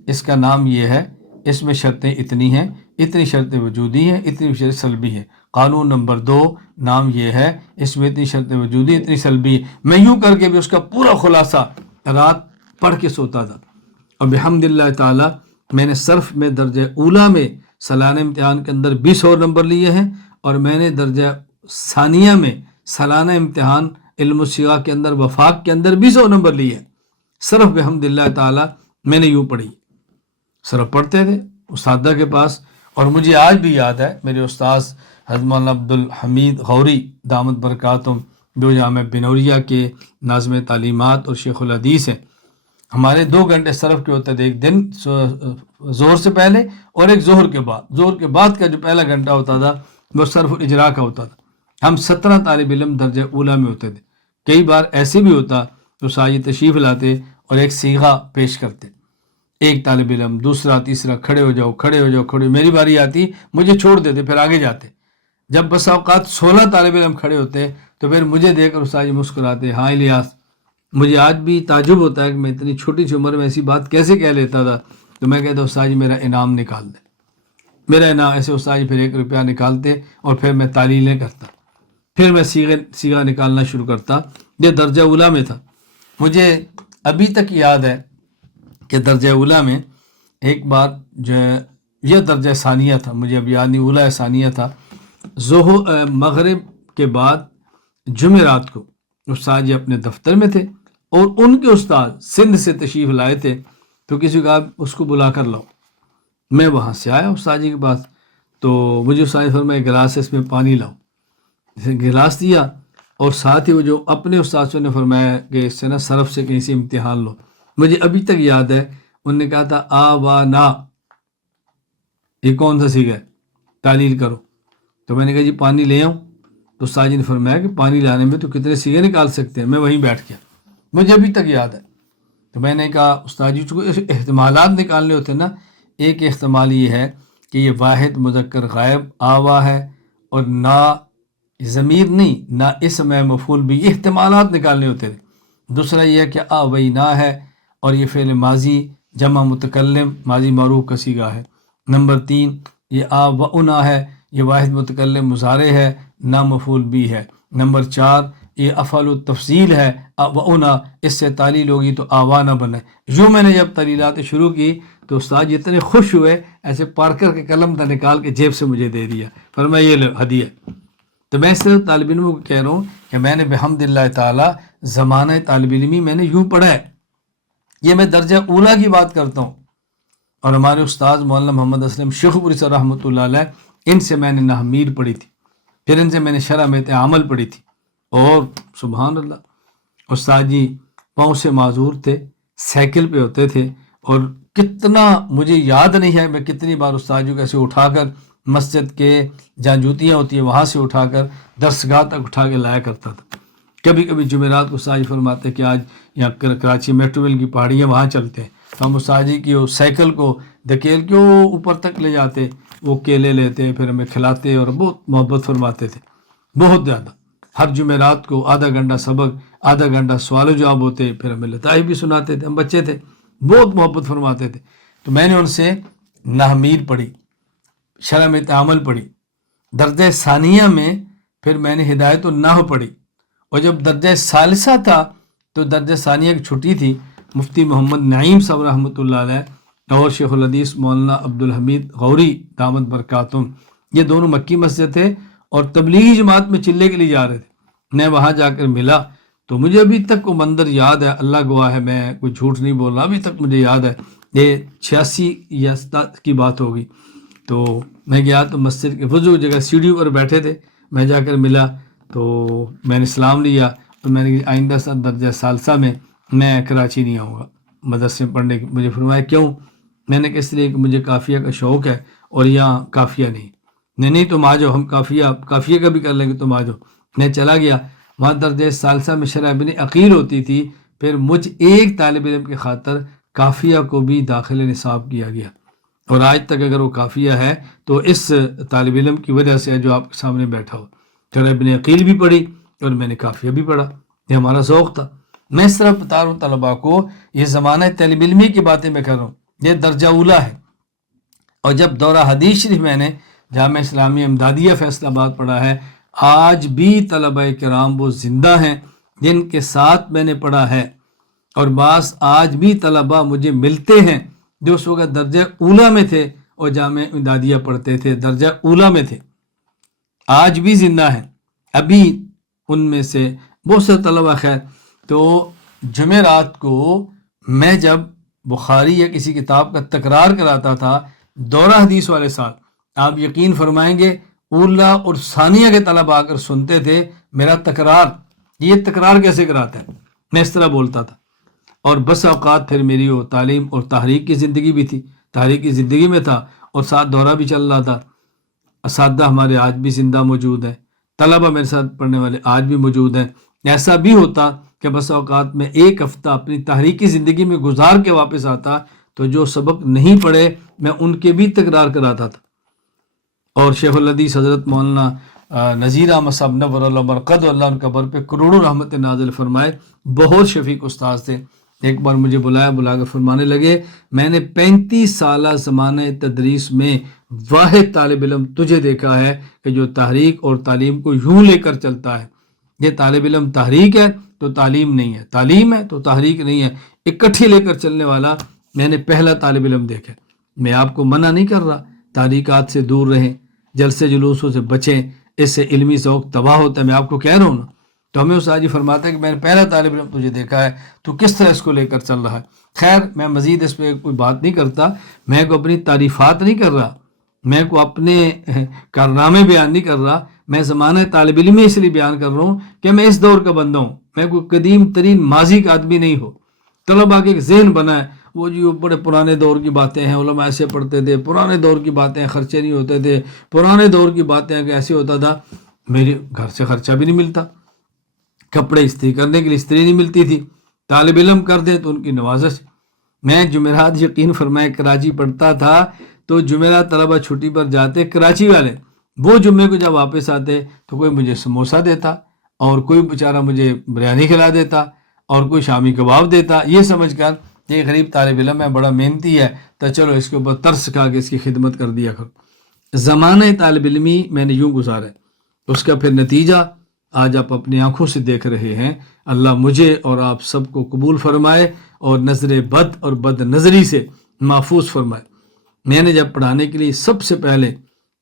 اس کا نام یہ ہے اس میں شرطیں اتنی ہیں، اتنی شرطیں وجودی ہیں، اتنی شرطیں سلبی ہیں۔ قانون نمبر 2 نام یہ ہے، اس میں اتنی شرطیں وجودی، اتنی سلبی ہے۔ میں یوں کر کے بھی اس کا پورا خلاصہ رات پڑھ کے سوتا تھا، اور بحمد اللہ تعالیٰ میں نے صرف میں درجہ اولیٰ میں سالانہ امتحان کے اندر 20 اور نمبر لیے ہیں، اور میں نے درجہ ثانیہ میں سالانہ امتحان علم الصیغہ کے اندر وفاق کے اندر 20 اور نمبر لیے ہیں، صرف بحمد اللہ تعالیٰ میں نے یوں پڑھی، صرف پڑھتے تھے استادہ کے پاس۔ اور مجھے آج بھی یاد ہے میرے استاذ حضرت مولانا عبدالحمید غوری دامت برکاتہم، جو جامعہ بنوریہ کے ناظم تعلیمات اور شیخ الحدیث ہیں، ہمارے 2 گھنٹے صرف کے ہوتے تھے، ایک دن ظہر سے پہلے اور ایک ظہر کے بعد۔ ظہر کے بعد کا جو پہلا گھنٹہ ہوتا تھا وہ صرف الاجراء کا ہوتا تھا۔ ہم 17 طالب علم درجہ اولیٰ میں ہوتے تھے۔ کئی بار ایسے بھی ہوتا تو ساجد تشریف لاتے اور ایک صیغہ پیش کرتے، ایک طالب علم، دوسرا، تیسرا، کھڑے ہو جاؤ، کھڑے ہو جاؤ، کھڑے ہو۔ میری باری آتی، مجھے چھوڑ دیتے، پھر آگے جاتے۔ جب بس اوقات 16 طالب علم کھڑے ہوتے تو پھر مجھے دیکھ کر استاد جی مسکراتے، ہاں الیاس۔ مجھے آج بھی تعجب ہوتا ہے کہ میں اتنی چھوٹی سی عمر میں ایسی بات کیسے کہہ لیتا تھا۔ تو میں کہتا استاد جی میرا انعام نکال دے، میرا انعام۔ ایسے استاد جی پھر 1 روپیہ نکالتے اور پھر میں تعلیلیں کرتا، پھر میں صیغہ نکالنا شروع کرتا۔ یہ درجہ اولیٰ میں تھا۔ مجھے ابھی تک یاد ہے کہ درجہ اولیٰ میں ایک بار جو ہے، یہ درجہ ثانیہ تھا، مجھے اب یاد نہیں، اولیٰ ثانیہ تھا۔ مغرب کے بعد جمعرات کو استاد جی اپنے دفتر میں تھے، اور ان کے استاد سندھ سے تشریف لائے تھے، تو کسی کو کہا اس کو بلا کر لاؤ۔ میں وہاں سے آیا استاد جی کے پاس، تو مجھے استاد نے فرمایا گلاس اس میں پانی لاؤ۔ گلاس دیا، اور ساتھ ہی وہ جو اپنے استاد سے نے فرمایا کہ اس سے نا صرف سے کہیں سے امتحان لو۔ مجھے ابھی تک یاد ہے انہوں نے کہا تھا آ وا نا، یہ کون سا صیغہ ہے، تعلیل کرو۔ تو میں نے کہا جی پانی لے آؤں، تو استاد جی نے فرمایا کہ پانی لانے میں تو کتنے صیغے نکال سکتے ہیں۔ میں وہیں بیٹھ گیا، مجھے ابھی تک یاد ہے۔ تو میں نے کہا استاد جی کو احتمالات نکالنے ہوتے ہیں نا، ایک احتمال یہ ہے کہ یہ واحد مذکر غائب آوا ہے، اور نہ ضمیر نہیں، نہ اسم ہے مفعول بھی، یہ احتمالات نکالنے ہوتے تھے۔ دوسرا یہ ہے کہ آوینا ہے، اور یہ فعل ماضی جمع متکلم ماضی معروف کا صیغہ ہے۔ نمبر 3 یہ آونا ہے، یہ واحد متکلم مضارع ہے، نہ مفعول بھی ہے۔ نمبر 4 یہ افعال التفضیل ہے، آونا، اس سے تعلیل ہوگی تو آوانا بنے۔ یوں میں نے جب تعلیلات شروع کی تو استاد اتنے خوش ہوئے، ایسے پارکر کے قلم تھا نکال کے جیب سے مجھے دے دیا، فرمایا یہ ہدیہ۔ تو میں صرف طالب علموں کو کہہ رہا ہوں کہ میں نے بحمد اللہ تعالیٰ زمانہ طالب علمی میں نے یوں پڑھا ہے۔ یہ میں درجہ اولیٰ کی بات کرتا ہوں، اور ہمارے استاد مولانا محمد اسلم شیخ پوری صاحب رحمۃ اللہ علیہ، ان سے میں نے نحمیر پڑھی تھی، پھر ان سے میں نے شرح میں عمل پڑھی تھی، اور سبحان اللہ استاد جی پاؤں سے معذور تھے، سائیکل پہ ہوتے تھے، اور کتنا مجھے یاد نہیں ہے میں کتنی بار استاد جی کو ایسے اٹھا کر مسجد کے جہاں جوتیاں ہوتی ہیں وہاں سے اٹھا کر درسگاہ تک اٹھا کے لایا کرتا تھا۔ کبھی کبھی جمعرات کو استاد جی فرماتے کہ آج یہاں کراچی میٹرو ویل کی پہاڑیاں وہاں چلتے ہیں، تو ہم استاد جی کی وہ سائیکل کو دھکیل کے وہ اوپر تک لے جاتے، وہ کیلے لیتے، پھر ہمیں کھلاتے، اور بہت محبت فرماتے تھے، بہت زیادہ۔ ہر جمعرات کو آدھا گھنٹہ سبق، آدھا گھنٹہ سوال و جواب ہوتے، پھر ہمیں لطائف بھی سناتے تھے، ہم بچے تھے، بہت محبت فرماتے تھے۔ تو میں نے ان سے نحمیر پڑھی، شرح میں تعامل پڑھی، درجہ ثانیہ میں پھر میں نے ہدایت النحو پڑھی، اور جب درجہ ثالثہ تھا تو درجہ ثانیہ کی چھٹی تھی، مفتی محمد نعیم صاحب رحمۃ اللہ علیہ اور شیخ الحدیث مولانا عبدالحمید غوری دامت برکاتہم، یہ دونوں مکی مسجد تھے اور تبلیغی جماعت میں چلے کے لیے جا رہے تھے۔ میں وہاں جا کر ملا تو مجھے ابھی تک وہ منظر یاد ہے، اللہ گواہ ہے میں کوئی جھوٹ نہیں بول رہا، ابھی تک مجھے یاد ہے، یہ 86 یا 87 کی بات ہوگی۔ تو میں گیا تو مسجد کے وضو جگہ سیڑھیوں پر بیٹھے تھے، میں جا کر ملا تو میں نے سلام لیا، تو میں نے آئندہ سال درجہ ثالثہ میں کراچی نہیں آؤں گا مدرسے میں پڑھنے کی۔ مجھے فرمایا کیوں؟ میں نے کہا اس لیے کہ مجھے قافیہ کا شوق ہے اور یہاں قافیہ نہیں تم آ جاؤ، ہم قافیہ کا بھی کر لیں گے، تم آ جاؤ۔ میں چلا گیا، وہاں درجہ ثالثہ میں شرح ابن عقیل ہوتی تھی، پھر مجھ ایک طالب علم کی خاطر قافیہ کو بھی داخل نصاب کیا گیا، اور آج تک اگر وہ قافیہ ہے تو اس طالب علم کی وجہ سے جو آپ کے سامنے بیٹھا ہو۔ شرح ابن عقیل بھی پڑھی اور میں نے قافیہ بھی پڑھا، یہ ہمارا ذوق تھا۔ میں اس طرح بتا رہا ہوں طلباء کو، یہ زمانہ طالب علمی کی باتیں میں کر رہا ہوں، یہ درجہ اولیٰ ہے۔ اور جب دورہ حدیث شریف میں نے جامعہ اسلامیہ امدادیہ فیصل آباد پڑھا ہے، آج بھی طلبہ کرام وہ زندہ ہیں جن کے ساتھ میں نے پڑھا ہے، اور بعض آج بھی طلبہ مجھے ملتے ہیں جو اس وقت درجہ اولا میں تھے اور جامعہ امدادیہ پڑھتے تھے، درجہ اولا میں تھے، آج بھی زندہ ہیں۔ ابھی ان میں سے بہت سے طلبہ، خیر تو جمعرات کو میں جب بخاری یا کسی کتاب کا تکرار کراتا تھا دورہ حدیث والے سال، آپ یقین فرمائیں گے اولا اور ثانیہ کے طلبہ آ کر سنتے تھے میرا تکرار، یہ تکرار کیسے کراتے ہیں، میں اس طرح بولتا تھا۔ اور بس اوقات پھر میری وہ تعلیم اور تحریک کی زندگی بھی تھی، تحریک کی زندگی میں تھا اور ساتھ دورہ بھی چل رہا تھا۔ اساتذہ ہمارے آج بھی زندہ موجود ہیں، طلبہ میرے ساتھ پڑھنے والے آج بھی موجود ہیں۔ ایسا بھی ہوتا کہ بس اوقات میں ایک ہفتہ اپنی تحریکی زندگی میں گزار کے واپس آتا تو جو سبق نہیں پڑھے میں ان کے بھی تکرار کراتا تھا۔ اور شیخ الحدیث حضرت مولانا نذیر احمد صاحب نور اللہ برکت اللہ ان قبر پہ کروڑوں رحمت نازل فرمائے، بہت شفیق استاذ تھے۔ ایک بار مجھے بلا کر فرمانے لگے میں نے 35 سالہ زمانہ تدریس میں واحد طالب علم تجھے دیکھا ہے کہ جو تحریک اور تعلیم کو یوں لے کر چلتا ہے۔ یہ طالب علم تحریک ہے تو تعلیم نہیں ہے، تعلیم ہے تو تحریک نہیں ہے، اکٹھی لے کر چلنے والا میں نے پہلا طالب علم دیکھا۔ میں آپ کو منع نہیں کر رہا تحریکات سے دور رہیں، جلسے جلوسوں سے بچیں، اس سے علمی ذوق تباہ ہوتا ہے، میں آپ کو کہہ رہا ہوں نا۔ تو ہمیں اس آجی فرماتا ہے کہ میں نے پہلا طالب علم تجھے دیکھا ہے، تو کس طرح اس کو لے کر چل رہا ہے۔ خیر میں مزید اس پہ کوئی بات نہیں کرتا، میں کو اپنی تعریفات نہیں کر رہا، میں کو اپنے کارنامے بیان نہیں کر رہا، میں زمانہ طالب علم اس لیے بیان کر رہا ہوں کہ میں اس دور کا بندہ ہوں، میں کوئی قدیم ترین ماضی کا آدمی نہیں ہوں۔ طلباء کے ایک ذہن بنا ہے وہ جی وہ بڑے پرانے دور کی باتیں ہیں، علماء ایسے پڑھتے تھے، پرانے دور کی باتیں، خرچے نہیں ہوتے تھے، پرانے دور کی باتیں کہ ایسے ہوتا تھا۔ میرے گھر سے خرچہ بھی نہیں ملتا، کپڑے استری کرنے کے لیے استری نہیں ملتی تھی، طالب علم کر دیں تو ان کی نوازش۔ میں جمعرات یقین فرمائے کراچی پڑھتا تھا تو جمعرات طلبہ چھٹی پر جاتے کراچی والے، وہ جمعے کو جب واپس آتے تو کوئی مجھے سموسہ دیتا اور کوئی بیچارہ مجھے بریانی کھلا دیتا اور کوئی شامی کباب دیتا، یہ سمجھ کر یہ غریب طالب علم ہے، بڑا محنتی ہے تو چلو اس کے اوپر ترس کھا کے اس کی خدمت کر دیا کرو۔ زمانہ طالب علمی میں نے یوں گزارا، اس کا پھر نتیجہ آج آپ اپنی آنکھوں سے دیکھ رہے ہیں۔ اللہ مجھے اور آپ سب کو قبول فرمائے اور نظر بد اور بد نظری سے محفوظ فرمائے۔ میں نے جب پڑھانے کے لیے سب سے پہلے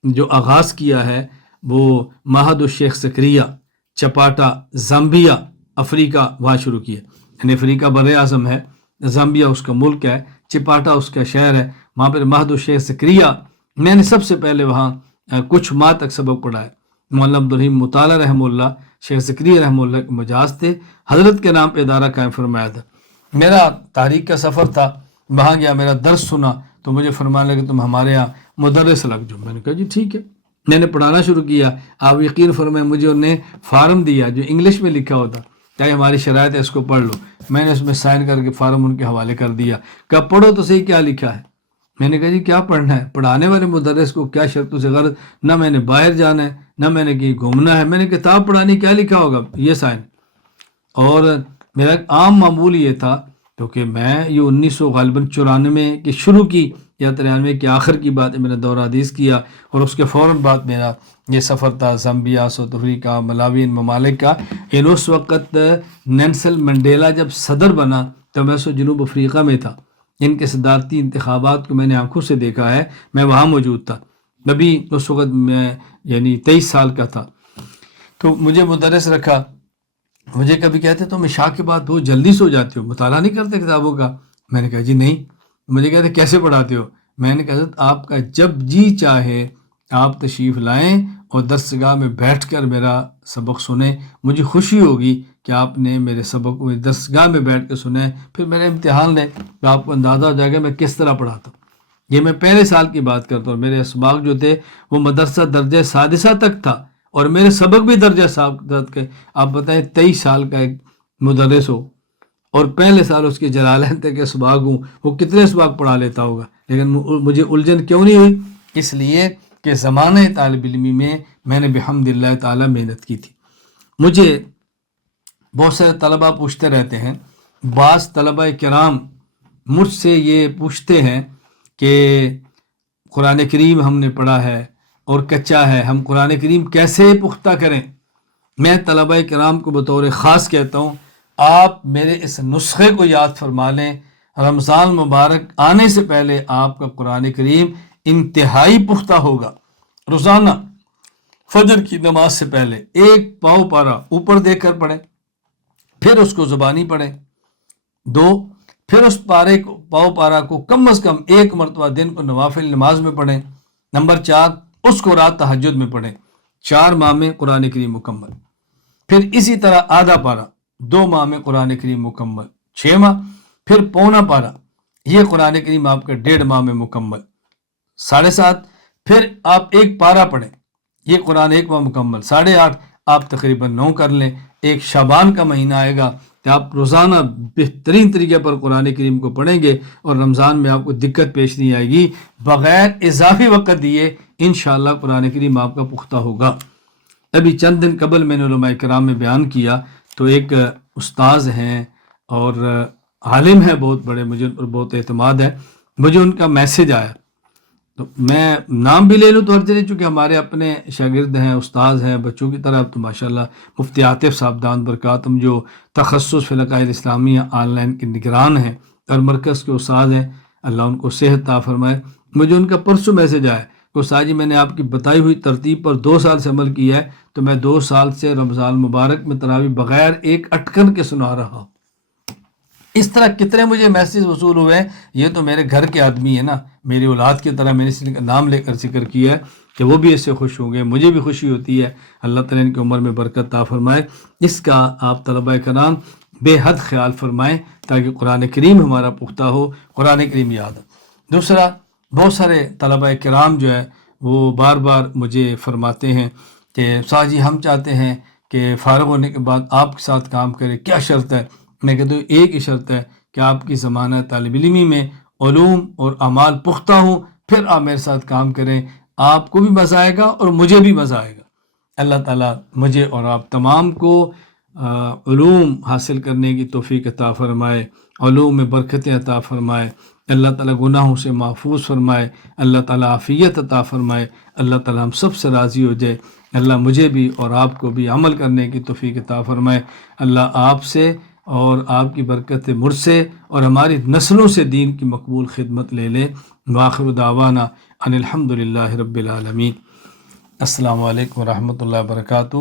جو آغاز کیا ہے وہ معہد الشیخ زکریا چپاٹا زامبیا افریقہ، وہاں شروع کیا، یعنی افریقہ بر اعظم ہے، زامبیا اس کا ملک ہے، چپاٹا اس کا شہر ہے، وہاں پر معہد الشیخ زکریا میں نے سب سے پہلے وہاں کچھ ماہ تک سبق پڑھا ہے۔ مولانا عبدالرحیم مطالعہ رحمہ اللہ، شیخ زکریا رحمہ اللہ کے مجاز تھے، حضرت کے نام پہ ادارہ قائم فرمایا تھا۔ میرا تاریخ کا سفر تھا، وہاں گیا، میرا درس سنا تو مجھے فرمانے لگے تم ہمارے یہاں مدرس لگ جاؤ۔ میں نے کہا جی ٹھیک ہے، میں نے پڑھانا شروع کیا۔ آپ یقین فرمائیں مجھے انہوں نے فارم دیا جو انگلش میں لکھا ہوتا کہ ہماری شرائط ہے اس کو پڑھ لو، میں نے اس میں سائن کر کے فارم ان کے حوالے کر دیا، کہا پڑھو تو صحیح کیا لکھا ہے۔ میں نے کہا جی کیا پڑھنا ہے، پڑھانے والے مدرس کو کیا شرطوں سے غرض، نہ میں نے باہر جانا ہے نہ میں نے کہیں گھومنا ہے، میں نے کتاب پڑھانی، کیا لکھا ہوگا یہ سائن۔ اور میرا ایک عام معمول یہ تھا کیونکہ میں یہ 1994 کی شروع کی یا 93 کے آخر کی بات ہے، میں نے دورہ حدیث کیا اور اس کے فوراً بعد میرا یہ سفر تھا زامبیا، ساؤتھ افریقہ، ملاوی، ان ممالک کا۔ اس وقت نیلسن منڈیلا جب صدر بنا تو میں جنوب افریقہ میں تھا، ان کے صدارتی انتخابات کو میں نے آنکھوں سے دیکھا ہے، میں وہاں موجود تھا۔ ابھی اس وقت میں یعنی 23 سال کا تھا، تو مجھے مدرس رکھا۔ مجھے کبھی کہتے تم عشاء کے بعد بہت جلدی سو جاتے ہو، مطالعہ نہیں کرتے کتابوں کا؟ میں نے کہا جی نہیں۔ مجھے کہتے کیسے پڑھاتے ہو؟ میں نے کہا حضرت آپ کا جب جی چاہے آپ تشریف لائیں اور درسگاہ میں بیٹھ کر میرا سبق سنیں، مجھے خوشی ہوگی کہ آپ نے میرے سبق کو درسگاہ میں بیٹھ کے سنیں، پھر میرا امتحان لیں تو آپ کو اندازہ ہو جائے گا میں کس طرح پڑھاتا ہوں۔ یہ میں پہلے سال کی بات کرتا ہوں، میرے اسباق جو تھے وہ مدرسہ درجہ سادسہ تک تھا اور میرے سبق بھی درجہ سابق کے۔ آپ بتائیں 23 سال کا ایک مدرس ہو اور پہلے سال اس کے جلالین تک اسباق ہوں، وہ کتنے اسباق پڑھا لیتا ہوگا، لیکن مجھے الجھن کیوں نہیں ہوئی؟ اس لیے کہ زمانہ طالب علمی میں نے بحمد اللہ تعالی محنت کی تھی۔ مجھے بہت سارے طلبہ پوچھتے رہتے ہیں، بعض طلبہ کرام مجھ سے یہ پوچھتے ہیں کہ قرآن کریم ہم نے پڑھا ہے اور کچا ہے، ہم قرآن کریم کیسے پختہ کریں؟ میں طلبہ کرام کو بطور خاص کہتا ہوں، آپ میرے اس نسخے کو یاد فرما لیں۔ رمضان مبارک آنے سے پہلے آپ کا قرآن کریم انتہائی پختہ ہوگا۔ روزانہ فجر کی نماز سے پہلے ایک پاؤ پارا اوپر دیکھ کر پڑھیں، پھر اس کو زبانی پڑھیں 2، پھر اس پاؤ پارا کو کم از کم 1 مرتبہ دن کو نوافل نماز میں پڑھیں۔ نمبر 4، اس کو رات تہجد میں پڑھیں۔ 4 ماہ میں قرآن کریم مکمل۔ پھر اسی طرح آدھا پارا 2 ماہ میں قرآن کریم مکمل۔ 6 ماہ، پھر پونا پارا، یہ قرآن کریم آپ کا 1.5 ماہ میں مکمل۔ 7.5، پھر آپ 1 پارا پڑھیں، یہ قرآن 1 ماہ مکمل۔ 8.5 آپ تقریباً 9 کر لیں۔ ایک شعبان کا مہینہ آئے گا کہ آپ روزانہ بہترین طریقے پر قرآن کریم کو پڑھیں گے اور رمضان میں آپ کو دقت پیش نہیں آئے گی۔ بغیر اضافی وقت دیے انشاءاللہ قرآن کریم آپ کا پختہ ہوگا۔ ابھی چند دن قبل میں نے علماء کرام میں بیان کیا تو ایک استاذ ہیں اور عالم ہے بہت بڑے، مجھے ان پر بہت اعتماد ہے، مجھے ان کا میسج آیا تو میں نام بھی لے لوں تو ہر جگہ، چونکہ ہمارے اپنے شاگرد ہیں، استاذ ہیں بچوں کی طرح، تو ماشاءاللہ مفتی عاطف صاحب دامت برکاتہم جو تخصص فی العقائد اسلامیہ آن لائن کے نگران ہیں اور مرکز کے استاد ہیں، اللہ ان کو صحت عطا فرمائے۔ مجھے ان کا پرسوں میسج آیا کہ استاد جی میں نے آپ کی بتائی ہوئی ترتیب پر 2 سال سے عمل کیا ہے، تو میں 2 سال سے رمضان مبارک میں تراویح بغیر ایک اٹکن کے سنا رہا ہوں۔ اس طرح کتنے مجھے میسیج وصول ہوئے ہیں، یہ تو میرے گھر کے آدمی ہیں نا، میری اولاد کی طرح، میں نے اس کا نام لے کر ذکر کیا ہے کہ وہ بھی اس سے خوش ہوں گے، مجھے بھی خوشی ہوتی ہے۔ اللہ تعالیٰ ان کی عمر میں برکت عطا فرمائے۔ اس کا آپ طلبہ کرام بے حد خیال فرمائیں تاکہ قرآن کریم ہمارا پختہ ہو، قرآن کریم یاد ہو۔ دوسرا، بہت سارے طلبہ کرام جو ہے وہ بار بار مجھے فرماتے ہیں کہ استاد جی ہم چاہتے ہیں کہ فارغ ہونے کے بعد آپ کے ساتھ کام کریں، کیا شرط ہے؟ میں کہتا ہوں ایک ہی شرط ہے کہ آپ کی زمانہ طالب علمی میں علوم اور اعمال پختہ ہوں، پھر آپ میرے ساتھ کام کریں، آپ کو بھی مزہ آئے گا اور مجھے بھی مزہ آئے گا۔ اللہ تعالیٰ مجھے اور آپ تمام کو علوم حاصل کرنے کی توفیق عطا فرمائے، علوم میں برکتیں عطا فرمائے، اللہ تعالیٰ گناہوں سے محفوظ فرمائے، اللہ تعالیٰ عافیت عطا فرمائے، اللہ تعالیٰ ہم سب سے راضی ہو جائے، اللہ مجھے بھی اور آپ کو بھی عمل کرنے کی توفیق عطا فرمائے، اللہ آپ سے اور آپ کی برکت مجھ سے اور ہماری نسلوں سے دین کی مقبول خدمت لے لے۔ وآخر دعوانا ان الحمد للہ رب العالمین۔ السلام علیکم ورحمۃ اللہ وبرکاتہ۔